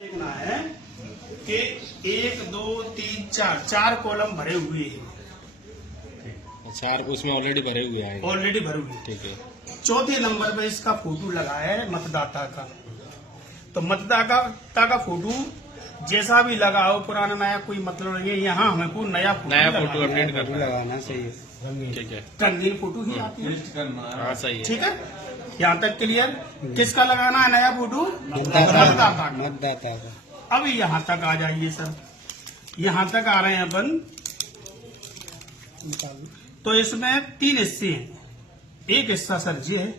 देखना है कि 1 2 3 4 कॉलम भरे हुए हैं। चार उसमें ऑलरेडी भरे हुए हैं। ऑलरेडी भरे हुए। ठीक है। चौथे नंबर पे इसका फोटो लगा है मतदाता का। तो मतदाता का फोटो जैसा भी लगाओ, पुराना नया कोई मतलब नहीं है। यहाँ हमको नया फोटो अपडेट करना लगाना सही है। ठीक है। रंगीन फोटो ही आती है। हाँ सही है। ठीक है, यहाँ तक क्लियर। किसका लगाना है नया फोटो? मतदाता का। मतदाता का। अब यहाँ तक आ जाइए सर, यहाँ तक आ रहे हैं अपन। तो इसमें 3 हिस्से हैं। एक हिस्सा सर ये है,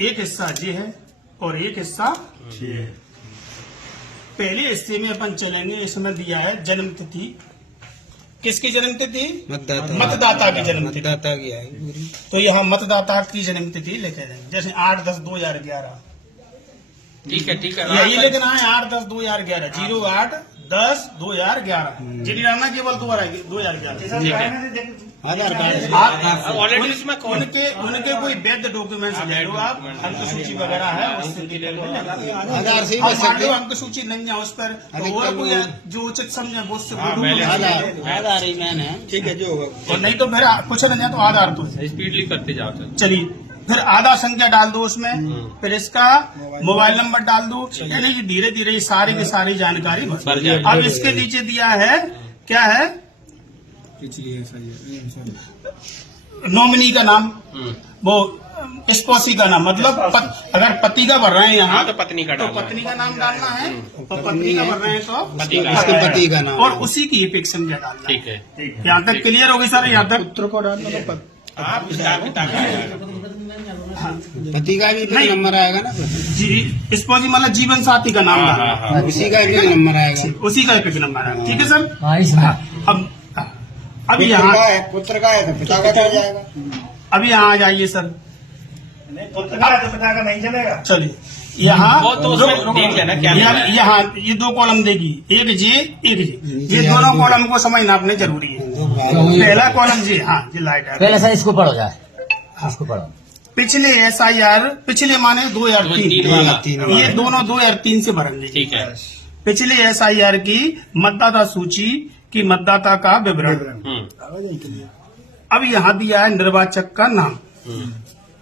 एक हिस्सा ये है और एक हिस्सा ये है। पहले हिस्से में अपन चलेंगे। इसमें दिया है जन्म तिथि। किसकी जन्म तिथि? मतदाता की जन्म तिथि। मतदाता की आई पूरी। तो यहाँ मतदाता की जन्म तिथि लेके जाएंगे। जैसे 8-10-2011। ठीक है। ठीक है। यही लिखना है 8-10-2011, 08-10-2011। जिन्हें रहना केवल 2011। आधार कार्ड ऑलरेडी इसमें उनके कोई वैध डॉक्यूमेंट्स ले लो आप। अंक सूची वगैरह है उससे आधार से अब मान लो अंक सूची नहीं है उस पर, तो और कोई जो उचित समझे वो उससे आधार ही मैन है। ठीक है जो होगा। और नहीं तो फिर कुछ नहीं है तो आधार तो स्पीडली करते जाओ। चलिए, फिर आधार संख्या डाल दो उसमें, फिर इसका मोबाइल नंबर डाल दो। यानी कि धीरे धीरे ये सारी की सारी जानकारी भर। अब इसके नीचे दिया है क्या है? नॉमिनी का नाम, वो स्पौसी का नाम, मतलब अगर पति का भर रहे हैं यहाँ तो पत्नी का तो पत्नी का नाम डालना है, और पत्नी का भर रहे हैं तो पति का नाम, और उसी की एक संख्या डालना। ठीक है। यहाँ तक क्लियर होगी सर? यहाँ तक पुत्र को डालना तो पति का भी नंबर आएगा ना। स्पौसी मतलब जीवन साथी का नाम डालना, उसी का भी नंबर आएगा। उसी का एक नंबर आएगा। ठीक है सर। अब यहाँ पुत्र का है तो पिता का चल जाएगा। अभी यहाँ आ जाइए सर। पुत्र का तो पिता का नहीं चलेगा। चलिए, यहाँ देख लेना क्या यहाँ ये 2 कॉलम देगी, एक जी एक जी। ये दोनों कॉलम को समझना अपने जरूरी है। पहला कॉलम जी, हाँ जी लाइट है। पहले सर इसको पढ़ो जाए, इसको पढ़ो। पिछले SIR, पिछले माने 2003, ये दोनों 2003 से भरेंगे। ठीक है। पिछले SIR की मतदाता सूची की मतदाता का विवरण। अब यहाँ दिया है निर्वाचक का नाम।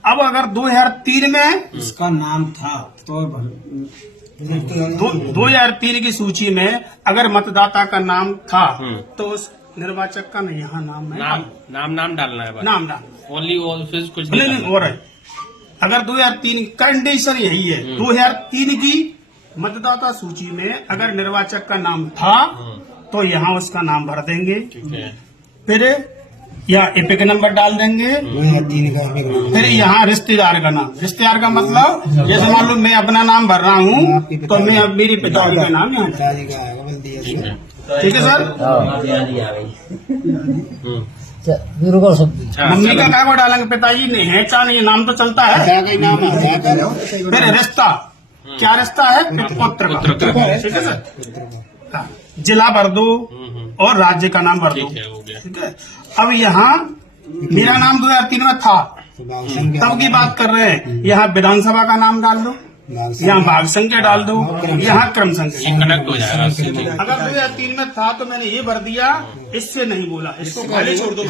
अब अगर 2003 में इसका नाम था तो 2003 की सूची में अगर मतदाता का नाम था तो उस निर्वाचक का नहीं, यहाँ नाम है, नाम डालना है। नाम ओनली कुछ नहीं हो रहा है। अगर 2003 कंडीशन यही है, 2003 की मतदाता सूची में अगर निर्वाचक का नाम था तो यहाँ उसका नाम भर देंगे। फिर यहाँ एपिक नंबर डाल देंगे। फिर यहाँ रिश्तेदार का नाम। रिश्तेदार का मतलब जैसे मान लो मैं अपना नाम भर रहा हूँ तो मैं अब मेरी पिताजी का नाम यहाँ। ठीक है सर। मम्मी का क्या डालेंगे? पिताजी नहीं है, चाहे नहीं, नाम तो चलता है। फिर रिश्ता, क्या रिश्ता है? पुत्र का। ठीक है सर। जिला भर दो और राज्य का नाम भर दो। ठीक है। अब यहाँ मेरा नाम 2003 में था तब की बात कर रहे हैं। यहाँ विधानसभा का नाम डाल दो, यहाँ भाग संख्या डाल दो, यहाँ क्रम संख्या कनेक्ट हो जाएगा। अगर 2003 में था तो मैंने ये भर दिया, इससे नहीं बोला, इसको खाली छोड़ दो।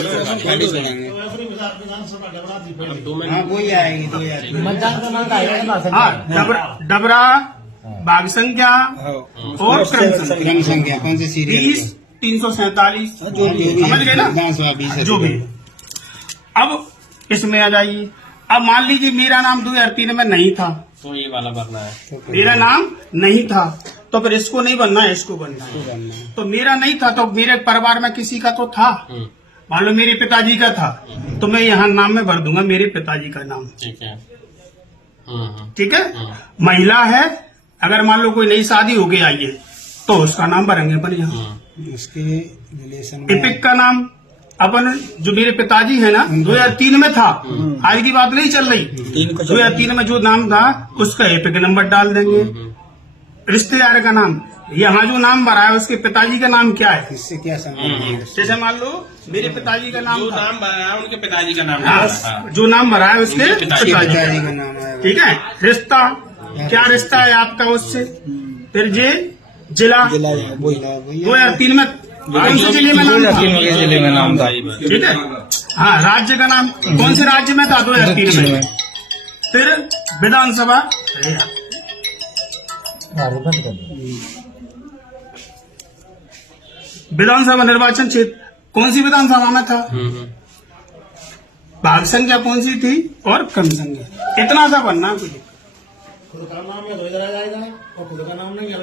वही आएगी। मतदान का नाम आएगा। हाँ, डबरा, भाग संख्या और क्रम संख्या कौन सी सीरियल? 20-347 समझ गए ना, जो भी। अब इसमें आ जाइए। अब मान लीजिए मेरा नाम 2003 में नहीं था, तो ये वाला भरना है। मेरा नाम नहीं था तो फिर इसको नहीं बनना है, इसको बनना है। तो मेरा नहीं था तो मेरे परिवार में किसी का तो था। मान लो मेरे पिताजी का था तो मैं यहाँ नाम में भर दूंगा मेरे पिताजी का नाम। ठीक है। ठीक है। महिला है, अगर मान लो कोई नई शादी हो गई आई है तो उसका नाम भरेंगे अपन यहाँ। उसके रिलेशन एपिक का नाम अपन, जो मेरे पिताजी है ना 2003 में था, आज की बात नहीं चल रही। 2003 में जो नाम था उसका एपिक नंबर डाल देंगे। रिश्तेदार का नाम, यहाँ जो नाम भरा है उसके पिताजी का नाम क्या है? इससे क्या संबंध? जैसे मान लो मेरे पिताजी का नाम, जो नाम भरा है उनके पिताजी का नाम। जो नाम भरा है उसके पिताजी का नाम आएगा। ठीक है। रिश्ता, क्या रिश्ता है आपका उससे? फिर जे जिला जिला वही ला वही 2003 में कौन से जिले में नाम था ठीक है। हाँ, राज्य का नाम कौन से राज्य में था 2003 में। फिर विधानसभा बंद कर दो। विधानसभा निर्वाचन क्षेत्र कौन सी विधानसभा में था, भाग संख्या कौन सी थी और कम संख्या, इतना सा बनना। खुद का नाम है तो इधर आ जाएगा और खुद का नाम नहीं है